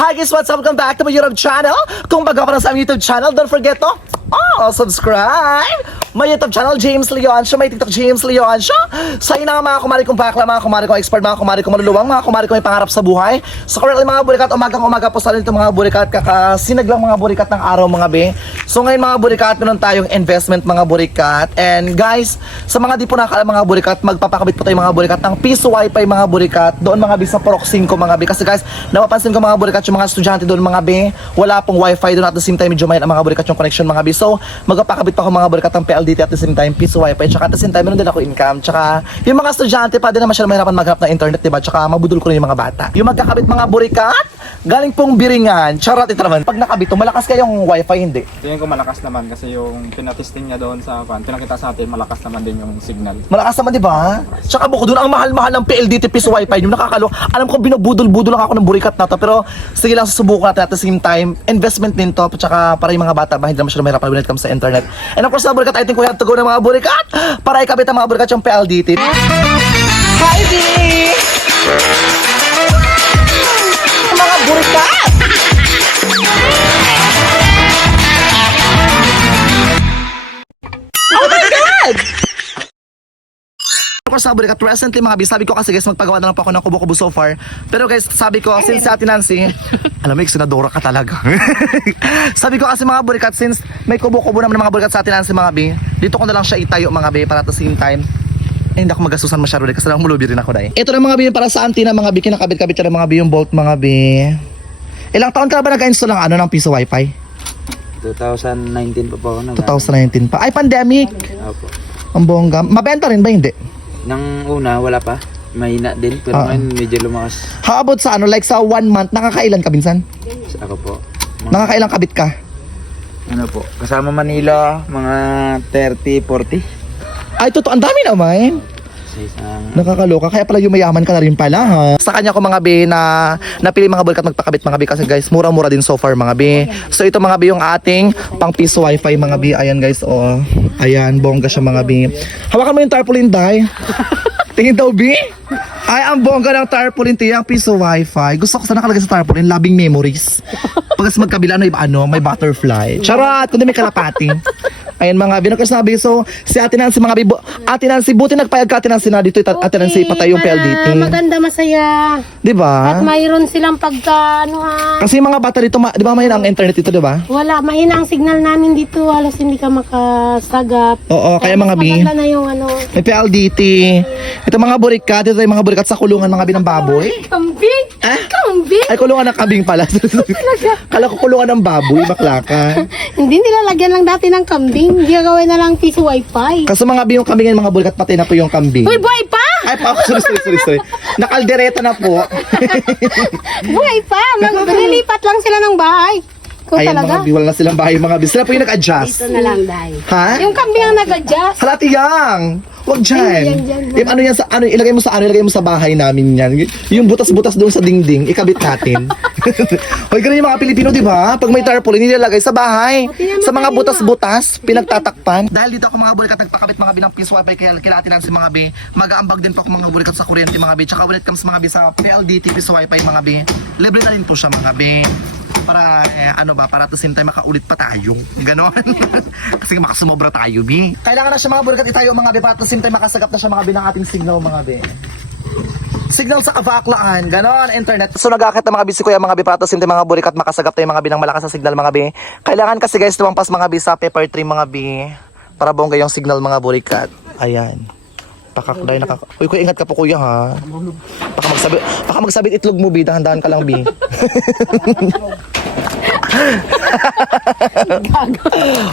Hi guys, what's up? Welcome back to my YouTube channel. Kung bago ka na sa aming YouTube channel, don't forget to subscribe. My YouTube channel, James Leoncio. May TikTok, James Leoncio. Sa inyo nga mga kumari kong bakla, mga kumari kong expert, mga kumari kong maluluwang, mga kumari kong may pangarap sa buhay. So currently mga burikat, umagang-umaga po sa nito mga burikat, kakasinaglang mga burikat ng araw mga be. So ngayon mga burikat, meron tayong investment mga burikat. And guys, sa mga di po nakakaalam mga burikat, magpapakabit po tayo mga burikat ng piso wifi mga burikat. Doon mga be sa Proxing ko mga be. Kasi guys, napapansin ko mga burikat yung mga estudyante doon mga be, wala pong wifi doon at the same time medyo mahal ang mga burikat yung connection mga be. So magpapakabit pa ako mga burikat ng PLDT at the same time piso wifi. Tsaka at the same time meron din ako income. Tsaka yung mga estudyante pa din naman siya mahirapan maghanap ng internet, diba? Tsaka mabudol ko rin yung mga bata. Yung magkakabit mga burikat, galing pong Biringan. Charot ito naman. Pag nakabit, malakas kayong wifi, hindi? Tingin ko malakas naman kasi yung pinatesting niya doon sa pinakita sa atin, malakas naman din yung signal. Malakas naman, di ba? Tsaka bukod doon, ang mahal-mahal ng PLDT piso wifi. Yung nakakalo, alam ko binubudol-budol lang ako ng burikat na to. Pero sige lang, susubukan natin at the same time. Investment din to. Tsaka para yung mga bata ba, hindi naman sila mahirapan when it comes sa internet. And of course, mga burikat, I think we have to go ng mga burikat para ikabit ang mga burikat yung PLDT. Hi, B! Mga burikat! Oh my God! Of course, burikat, recently mga bis, sabi ko kasi guys, magpagawa na lang po ako ng kubo-kubo so far. Pero guys, sabi ko, since si Ate Nancy, alam mo, senadora ka talaga. Sabi ko kasi mga burikat, since may kubo-kubo naman ng mga burikat sa Ate Nancy mga bi, dito ko na lang siya itayo mga bi, para at the same time, hindi ako magasusan masyado kasi lang mulubi rin ako dahil. Ito na mga bi, para sa antina mga bi, kinakabit-kabit siya ng mga bi, yung bolt mga bi. Ilang taon ka ba nag-install ng ng piso wifi? 2019 pa po ako 2019 pa. Ay, pandemic! Opo. Ang bongga. Mabenta rin ba hindi? Nang una, wala pa. Mahina din, pero ngayon medyo lumakas. How about sa like sa 1 month, nakakailan ka minsan? Ako po. Nakakailang kabit ka? Ano po, kasama Manila, mga 30, 40. Ay, totoo, ang dami naman. Sa isang... Nakakaloka, kaya pala yumayaman ka na rin pala ha. Sa kanya ko mga be na napili mga burikat magpakabit mga be kasi guys, mura-mura din so far mga be. So ito mga be yung ating pang piso wifi mga be. Ayan guys, oh. Ayan, bongga siya mga be. Hawakan mo yung tarpaulin, Day. Tingin daw be. Ay, ang bongga ng tarpaulin, tiyang piso wifi. Gusto ko sana nakalagay sa tarpaulin, loving memories. Pagkas magkabila ano, may butterfly. Charot, kundi may kalapati. Ayan mga binagkasabi. So, si Ate Nancy mga bibo. Ate Nancy, buti nagpayag ka Ate Nancy na dito. Ate Nancy, patay yung PLDT. Maganda, masaya. Diba? At mayroon silang pagka, Kasi yung mga bata dito, di ba mahina ang internet dito, diba? wala, mahina ang signal namin dito. Halos hindi ka makasagap. Oo, kaya mga mas bi. maganda na yung May PLDT. Ito mga burikat. Ito yung mga burikat sa kulungan mga binang baboy. Kambing! Ah? Kambing! Ay, kulungan ng kabing pala. Kala ko kulungan ng baboy, bakla ka. Hindi nilalagyan lang dati ng kambing. Gagawin na lang piso wifi. Kaso mga bi, yung kambing mga burikat, patay na po yung kambing. Uy, buhay pa! Ay, sorry. Nakaldereta na po. Buhay pa! Maglilipat lang sila ng bahay. Kung Ayan talaga. mga bi, wala na silang bahay mga bi. Sila po yung nag-adjust. Ito na lang, dahil. Ha? Yung kambing ang nag-adjust. Halati yang! Huwag dyan. Yan. Yung ano yan sa ano, ilagay mo sa bahay namin yan. Yung butas-butas doon sa dingding, ikabit natin. Hoy, ganun yung mga Pilipino, di ba? Pag may tarpaulin, nilalagay sa bahay. Sa mga butas-butas, pinagtatakpan. Dahil dito ako mga burikat nagpakabit mga binang piso wifi, kaya kailangan natin si mga bi. Mag-aambag din po ako mga burikat sa kuryente mga bi. Tsaka when it comes mga bi sa PLDT piso wifi mga bi. Libre na rin po siya mga bi. Para para at the same time makaulit pa tayo. Ganon. Kasi makasumobra tayo, bi. Kailangan na siya mga burikat itayo mga bi para at the same time makasagap na siya mga bi ng ating signal mga bi. Signal sa kabaklaan, ganon, internet. So nag-akit na mga bi si Kuya mga bi para at the same time mga burikat makasagap tayo mga bi ng malakas na signal mga bi. Kailangan kasi guys lumampas mga bi sa pepper tree mga bi para bongga yung signal mga burikat. Ayan. Pakakday Uy, kuya, ingat ka po kuya ha. Baka magsabit itlog mo bi, dahan-dahan ka lang bi.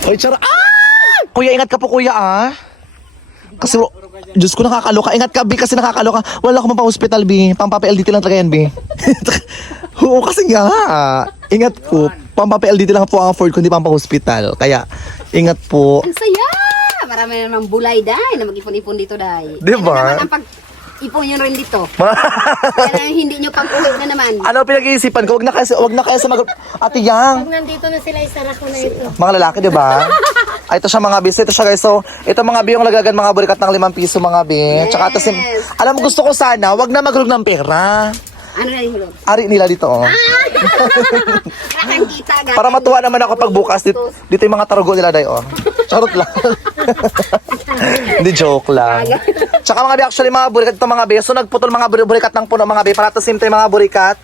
Uy, chara. Ah! Kuya, ingat ka po kuya ah. Kasi Diyos ko, nakakaloka. Ingat ka bi kasi nakakaloka. Wala ko pa-hospital bi. Pampa-PLDT lang talaga yan bi. Oo kasi nga. Ingat po. Pampa-PLDT lang po ang afford ko, hindi pampa-hospital. Kaya ingat po. Ang saya! Marami naman bulay dahil na mag-ipon-ipon dito dahil. Di ba? Ano naman ang pag-ipon nyo rin dito? Kaya hindi nyo pang-uwi na naman. Ano pinag-iisipan ko? Wag na kaya sa Ate Yang. Pag nandito na sila, isara ko na ito. Mga lalaki, di ba? Ay, ito siya mga bis. Ito siya guys. So, ito mga bi yung lagagan mga burikat ng 5 piso mga bi. Tsaka ito alam mo, gusto ko sana, wag na magrug ng pera. Ano na yung hulog? Ari nila dito, oh. Rakang kita, guys. Para matuwa naman ako pag bukas dito yung mga tarugo nila, day, oh. Charot lang. Hindi, joke lang. Tsaka mga be, actually mga burikat ito mga be. So nagputol mga burikat ng puno mga be. Para at the same time mga burikat,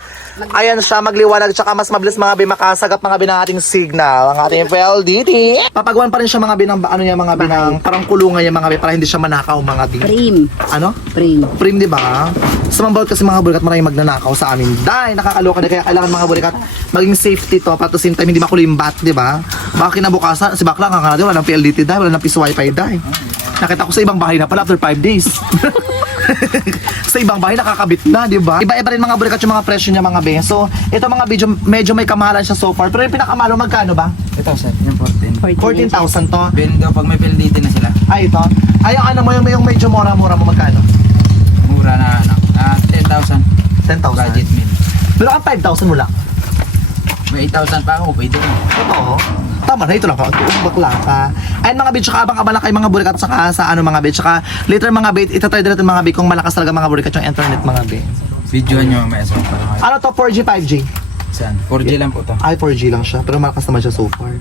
ayan siya magliwanag. Tsaka mas mabilis mga be makasagap mga be ng ating signal. Ang ating PLDT. Papagawan pa rin siya mga be ng ano niya mga be ng parang kulungan niya mga be para hindi siya manakaw mga be. Prim. Ano? Prim. Prim, di ba? Sa mga bawat kasi mga burikat maraming magnanakaw sa amin. Dahil nakakaloka na kaya kailangan mga burikat maging safety to. Para at the same time hindi makulimbat, di ba? Baka kinabukasan, si Bakla nga wala ng PLDT dahil, wala ng piso wifi dahil. Nakita ko sa ibang bahay na pala after 5 days. Sa ibang bahay nakakabit na, di ba? Iba-iba rin mga burikat yung mga presyo niya mga be. So, ito mga video, medyo may kamahalan siya so far. Pero yung pinakamahal magkano ba? Ito sir, yung 14. 14,000 to. Bendo pag may PLDT na sila. Ay, ito. Ay, yung ano mo, yung medyo mura-mura mo magkano? Mura na ano. 10,000. 10,000. Budget meal. Pero ang 5,000 mo lang. May 8,000 pa ako, pwede na. Totoo. Tama na, ito lang ka. Bakla ka. Ayun mga bit, tsaka abang-abang na kayo mga burikat saka sa ano mga bit. Tsaka later mga bit, itatry din natin mga bit kung malakas talaga mga burikat yung internet mga bit. Videoan nyo mamaya sa para Ano to, 4G, 5G? Saan? 4G lang po to. Ay, 4G lang siya. Pero malakas naman siya so far.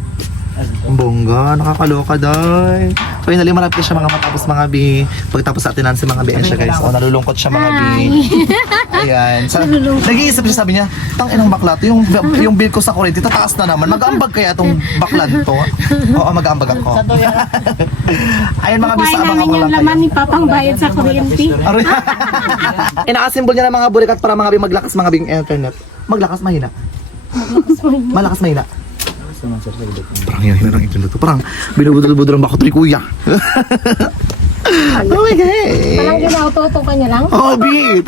Ang bongga, nakakaloka dahil. Finally, malapit siya mga matapos mga bi. Pagtapos sa atinan si mga bi siya guys. O, nalulungkot siya mga bi. Ayan. Nag-iisip siya, sabi niya, tang inang bakla to, yung bill ko sa kuryente, tataas na naman. Mag-aambag kaya tong baklan to? Oo, mag-aambag ako. Ayan mga bi, sa Kuhain abang namin ako yung lang laman kayo. ni Papang bayad sa kuryente. Inakasimbol niya ng mga burikat para mga bi maglakas mga bing internet. Maglakas, mahina. Malakas, mahina. Parang hina ng internet to. Parang binubudol-budol ang bakot ni kuya. Oh my God. Parang ginauto-auto ka niya lang. Oh, beat.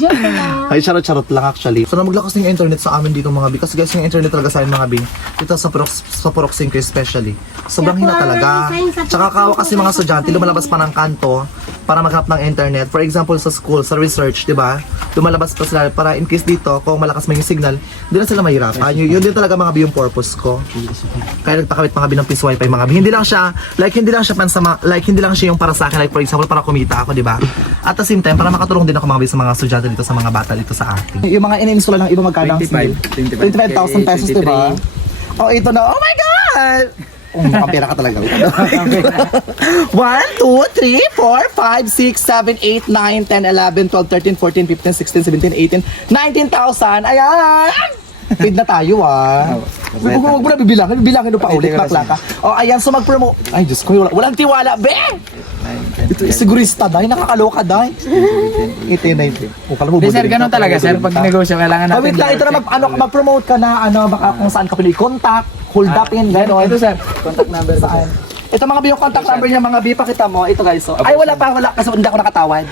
Joke lang. Ay, charot-charot lang actually. So, na maglakas ng internet sa amin dito mga bi. Kasi guys, yung internet talaga sa amin mga bi. Dito sa Purok 5 especially. Sobrang hina talaga. Tsaka kawa kasi mga estudyante, lumalabas pa ng kanto para maghanap ng internet. For example, sa school, sa research, di ba? Lumalabas pa sila para in case dito, kung malakas may signal, hindi na sila mahirapan. Yun din talaga mga bi yung purpose ko. Kaya nagpakabit mga bi ng piece wifi mga bi. Hindi lang siya, hindi lang siya yung para sa akin, like for example, para kumita ako, di ba? At the same time, para makatulong din ako mga bi sa mga estudyante dito, sa mga bata dito sa atin. Yung mga in-install lang, iba magkano? 25,000 pesos, di ba? Oh, ito na. Oh my God! Oh, mukhang pera ka talaga. 1, 2, 3, 4, 5, 6, 7, 8, 9, 10, 11, 12, 13, 14, 15, 16, 17, 18, 19,000. Ayan! Paid na tayo Huwag mo na bibilangin mo pa ulit, bakla ka. Oh, ayan, so mag-promote. Ay, Diyos ko, walang tiwala, be! Ito, sigurista, dahi, nakakaloka, dahi. Ito yun na ito. Sir, ganun talaga sir. Pag negosyo, kailangan natin. Wait lang, ito na mag-promote ka na, baka kung saan ka pili contact, hold up in, gano'n. Ito sir, contact number ko sir. Ito mga yung contact number niya mga bi, pakita mo. Ito guys, so. Ay, wala kasi hindi ako nakatawad.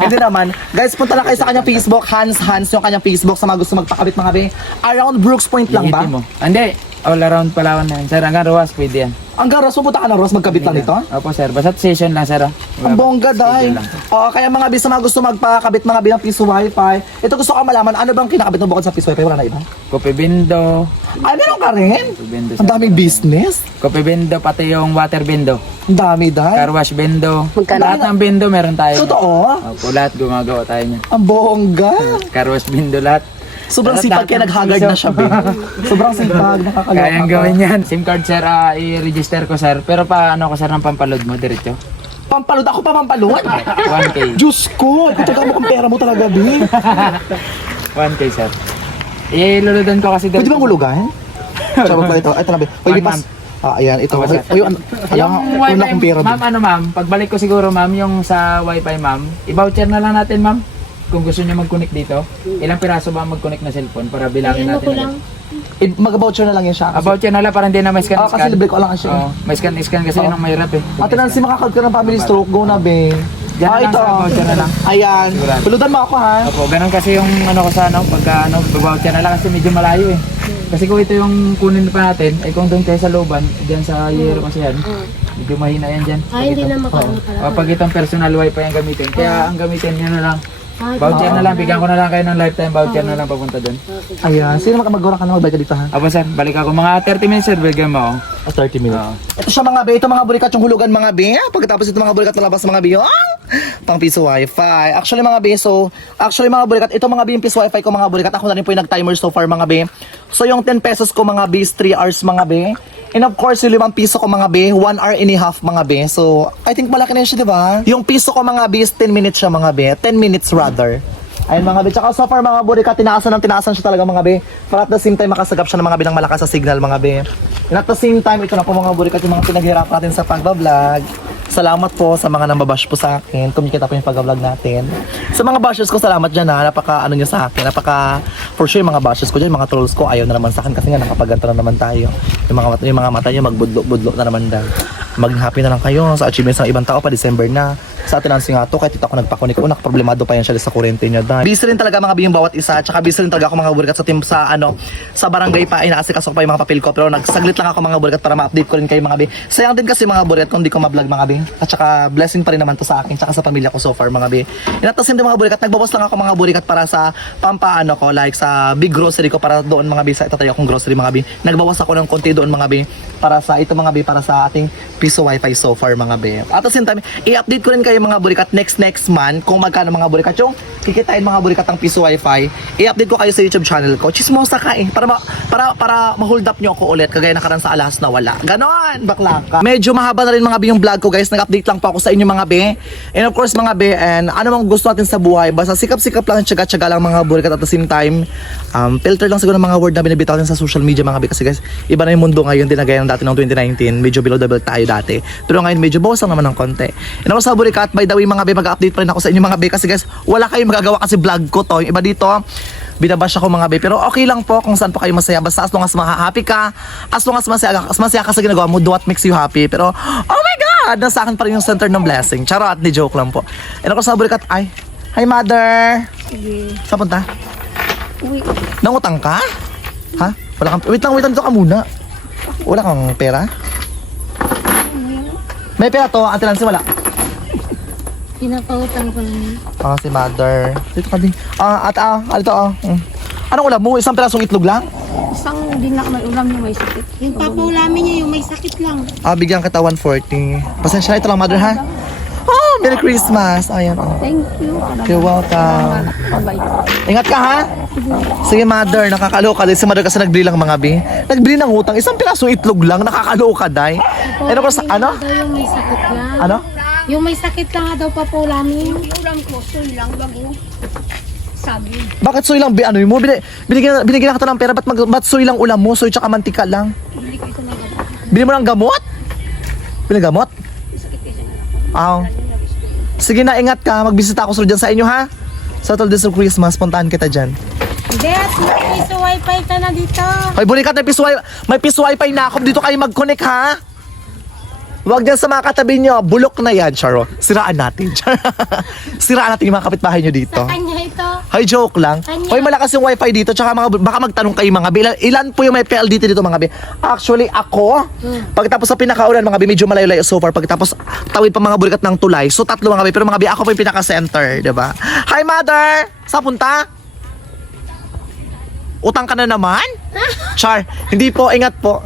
Hindi naman. Guys, punta lang kayo sa kanyang Facebook, Hans yung kanyang Facebook sa mga gusto magpakabit mga bi. Around Brooks Point lang ba? Mo. Hindi, all around Palawan na yan. Sir, hanggang Roas, pwede yan. Ang garas, pupunta ka na Ross, magkabit lang nito? Opo sir, basta session lang sir. Ang bongga dahil. Oo, kaya mga bi, sa mga gusto magpakabit mga bi ng piso wifi. Ito gusto ko malaman, ano bang kinakabit mo bukod sa piso wifi? Wala na iba? Kopi Bendo. Ay, meron ka rin? Kopi Bendo Ang sir. daming business. Kopi Bendo, pati yung water Bendo. Ang dami dahil. Car wash Bendo. Magkano? Lahat ng Bendo meron tayo. Totoo? Opo, lahat gumagawa tayo niya. Ang bongga. Car wash Bendo lahat. Sobrang Lahat sipag kaya ng nag-haggard piso. na siya, Ben. Sobrang sipag, nakakaloka. Kayang gawin yan. SIM card sir, i-register ko sir. Pero paano ko sir ng pampaload mo diretso? Pampalod, ako pa pampalod? 1K. Diyos ko, ikaw mo kung pera mo talaga, Ben. 1K sir. Iluludan ko kasi Pwede bang hulugan? Sabi ko ito, ito na, Ben. Pwede One pas. Ayan, ito. Opo, sir. Ayun, Yung wala wifi, akong pera, ma'am, Ben. ma'am, pagbalik ko siguro ma'am, yung sa wifi ma'am, i-voucher na lang natin ma'am. Kung gusto niyo mag-connect dito, ilang piraso ba mag-connect na cellphone para bilangin Ano natin ko ulit? lang. Mag-voucher na lang yan siya. Voucher na lang para hindi na may scan. Kasi libre ko lang siya. Oh, may scan kasi yun ang mahirap eh. Ate Nancy, makakag ka ng family stroke. Go na, Ben. Diyan na lang ito. sa voucher na lang. Ayan. Sigurado. Pulutan mo ako, ha? Opo, ganun kasi yung ano ko sa ano, pagka ano, voucher na lang kasi medyo malayo eh. Kasi kung ito yung kunin pa natin, ay kung doon kayo sa looban, diyan sa Yero kasi yan, medyo mahina yan dyan. Ay, hindi na makaano pala. Pag itong personal wifi ang gamitin. Kaya ang gamitin nyo na lang, Voucher na lang, bigyan ko na lang kayo ng lifetime voucher na lang papunta doon. Ayan, sino magkamagura ka na magbalik ka dito ha? Apo sir, balik ako mga 30 minutes sir, bigyan mo ako. 30 minutes. Oo. Ito siya mga be, ito mga burikat yung hulugan mga be. Pagkatapos ito mga burikat nalabas mga be, pang piso wifi. Actually mga be, mga burikat, ito mga be yung piso wifi ko mga burikat. Ako na rin po yung nag-timer so far mga be. So yung 10 pesos ko mga be is 3 hours mga be. And of course, yung 5 piso ko mga be, 1 hour and a half mga be. So, I think malaki na yun siya, di ba? Yung piso ko mga be is 10 minutes siya mga be. 10 minutes rather. Ayun mga be. Tsaka so far mga burikat, tinaasan siya talaga mga be. Para at the same time makasagap siya ng mga be ng malakas sa signal mga be. And at the same time, ito na po mga burikat yung mga pinaghirap natin sa pagbablog. Salamat po sa mga nambabash po sa akin. Kumikita po yung pag-vlog natin. Sa mga bashers ko, salamat dyan ha. Napaka ano nyo sa akin. For sure yung mga bashers ko dyan, mga trolls ko, ayaw na naman sa akin kasi nga nakapaganto na naman tayo. Yung mga mata nyo, magbudlo-budlo na naman daw. Maging happy na lang kayo sa achievements ng ibang tao pa December na. Sa atin ang singato, kahit ito ako nagpakunik ko, nakaproblemado pa yan siya sa kurente niya. Busy rin talaga mga biyong bawat isa, tsaka busy rin talaga ako mga burikat sa team sa barangay pa, inaasikaso ko pa yung mga papel ko, pero nagsaglit lang ako mga burikat para ma-update ko rin kayo mga bi. Sayang din kasi mga burikat kung di ko ma-vlog mga bi. At tsaka blessing pa rin naman to sa akin, tsaka sa pamilya ko so far mga bi. Inatasin din mga burikat, nagbawas lang ako mga burikat para sa pampaano ko, like sa big grocery ko para doon mga bi, sa itatayo akong grocery mga bi. Nagbawas ako ng konti doon mga bi, para sa ito mga bi, para sa ating piso wifi so far mga bi. At the same time, i-update ko rin kayo mga burikat next month kung magkano mga burikat yung kikitain mga burikat ng piso wifi. I-update ko kayo sa YouTube channel ko. Chismosa ka eh. Para ma-hold up nyo ako ulit kagaya nakaraan sa alas na wala. Ganon, bakla ka. Medyo mahaba na rin mga bi yung vlog ko guys. Nag-update lang po ako sa inyo mga bi. And of course mga bi, and ano mang gusto natin sa buhay. Basta sikap-sikap lang, tsaga-tsaga lang mga burikat at the same time. Filter lang siguro ng mga word na binibitaw natin sa social media mga bi. Kasi guys, iba na yung mundo ngayon. Di na gaya ng dati ng 2019. Medyo below the belt tayo dati. Pero ngayon medyo bawas lang naman ng konti. And ako sa burikat, by the way mga bi, mag-update pa rin ako sa inyo mga bi. Kasi guys, wala kayong magagawa kasi vlog ko to. Yung iba dito, binabash ako mga be, pero okay lang po kung saan po kayo masaya, basta as long as happy ka, as long as masaya ka sa ginagawa mo, do what makes you happy. Pero oh my god, nasa akin pa rin yung center ng blessing. Charot, di joke lang po. And ako sa burikat, ay, hi mother. Sige. Saan punta? Uwi. Nangutang ka? Ha? Wala kang, wait lang dito ka muna. Wala kang pera? May pera to, Ate Lancy, wala. Pinapautang ko lang. Si mother. Dito ka din. Ito. Anong ulam mo? Isang pirasong itlog lang? Isang dinak may ulam niya may sakit. Yung papaulamin niya yung may sakit lang. Bigyan kita 140. Pasensya na, ito lang mother ha. Oh, Merry Christmas. Ayan, oh. Thank you. You're welcome. Bye-bye. Ingat ka ha. Sige mother, nakakaloka din. Si mother kasi nagbili lang mga bi. Nagbili ng utang. Isang pirasong itlog lang, nakakaloka day. Ano ko sa, ano? Daw yung may sakit lang. Ano? Yung may sakit lang daw papaulamin. Ulam ko, soy lang, bago. Sabi. Bakit soy lang? Ano mo? Binigyan na kita ng pera. Ba't soy lang ulam mo? Soy tsaka mantika lang. Bili ko ito ng gamot. Bili mo ng gamot? Binagamot? Sakit kasi na. Aw. Sige na, ingat ka. Magbisita ako dyan sa inyo ha. Sa Toldes of Christmas, puntahan kita dyan. Des, may piso wifi ka na dito. Hoy, bunikat, may piso wifi na ako. Dito kayo mag-connect ha. Huwag dyan sa mga katabi nyo. Bulok na yan, Charo. Siraan natin. Siraan natin yung mga kapitbahay nyo dito. Kanya ito. Hay, joke lang. Hoy, malakas yung wifi dito. Tsaka baka magtanong kayo mga bi. Ilan po yung may PLDT dito mga bi? Actually, ako, pagkatapos sa pinakaulan mga bi, medyo malayo-layo so far. Pagkatapos tawid pa mga burikat ng tulay. So, 3 mga bi. Pero mga bi, ako po yung pinaka-center. Diba? Hi, mother! Saan punta? Utang ka na naman? Char, hindi po. Ingat po.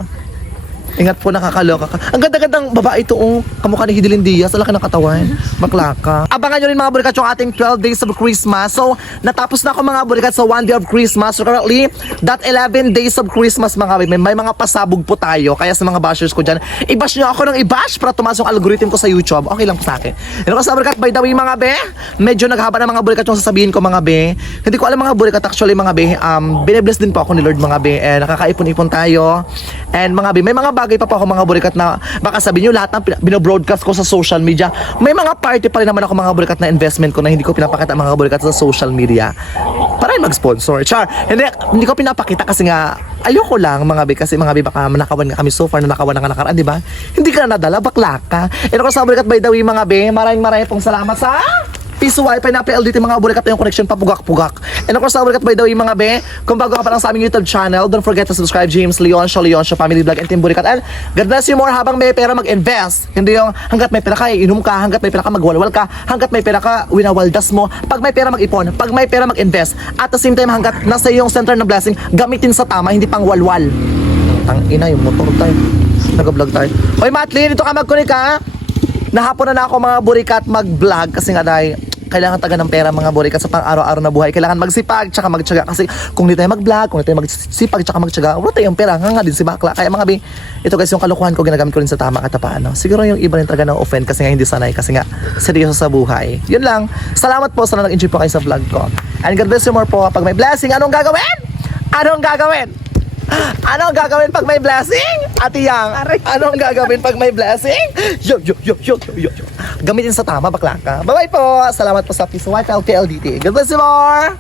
Ingat po, nakakaloka ka. Ang ganda-gandang babae ito, oh. Kamukha ni Hidilyn Diaz, laki ng katawan. Bakla ka. Abangan nyo rin mga burikat yung ating 12 days of Christmas. So, natapos na ako mga burikat sa 1 day of Christmas. So, currently, that 11 days of Christmas mga may mga pasabog po tayo. Kaya sa mga bashers ko dyan, i-bash nyo ako ng i-bash para tumaas yung algorithm ko sa YouTube. Okay lang po sa akin. Ano ka sa burikat, by the way mga be, medyo naghaba na mga burikat yung sasabihin ko mga be. Hindi ko alam mga burikat, actually mga be, binibless din po ako ni Lord mga be. Nakakaipon-ipon tayo. And mga be, may mga bagay pa po ako mga burikat na baka sabihin nyo lahat ng binobroadcast ko sa social media. May mga party pa rin naman ako mga burikat na investment ko na hindi ko pinapakita mga burikat sa social media. Para mag-sponsor. Char, hindi ko pinapakita kasi nga ayoko lang mga be, kasi mga be baka manakawan nga kami so far, nanakawan na nga nakaraan, di ba? Hindi ka na nadala, bakla ka. And ako sa burikat by the way mga be, maraming pong salamat sa Piso Wifi na PLDT mga burikat na yung connection papugak-pugak. And of course, mga burikat by the way mga be, kung bago ka pa lang sa aming YouTube channel, don't forget to subscribe James Leoncio Family Vlog and Team Burikat. And God bless you more habang may pera mag-invest. Hindi yung hanggat may pera ka, iinom ka, hanggat may pera ka, magwalwal ka, hanggat may pera ka, winawaldas mo. Pag may pera mag-ipon, pag may pera mag-invest. At the same time, hanggat nasa yung center ng blessing, gamitin sa tama, hindi pang walwal. Tang ina yung motor tayo. Nag-vlog tayo. Hoy Matlin, dito ka mag-connect ha. Nahapon na ako mga burikat mag-vlog kasi nga dahil kailangan taga ng pera mga burikat sa pang-araw-araw na buhay. Kailangan magsipag tsaka magtyaga kasi kung di tayo mag-vlog, kung di tayo magsipag tsaka magtyaga, wala tayong pera, nga din si bakla. Kaya mga ito guys yung kalokohan ko ginagamit ko rin sa tama at paano. Siguro yung iba rin talaga na-offend kasi nga hindi sanay kasi nga seryoso sa buhay. Yun lang. Salamat po sa nag-enjoy po kayo sa vlog ko. And God bless you more po. Pag may blessing, anong gagawin? Anong gagawin? Anong gagawin pag may blessing? Ate Yang, anong gagawin pag may blessing? Yo. Gamitin sa tama, bakla ka. Bye-bye po. Salamat po sa Piso Wifi PLDT. God bless you more.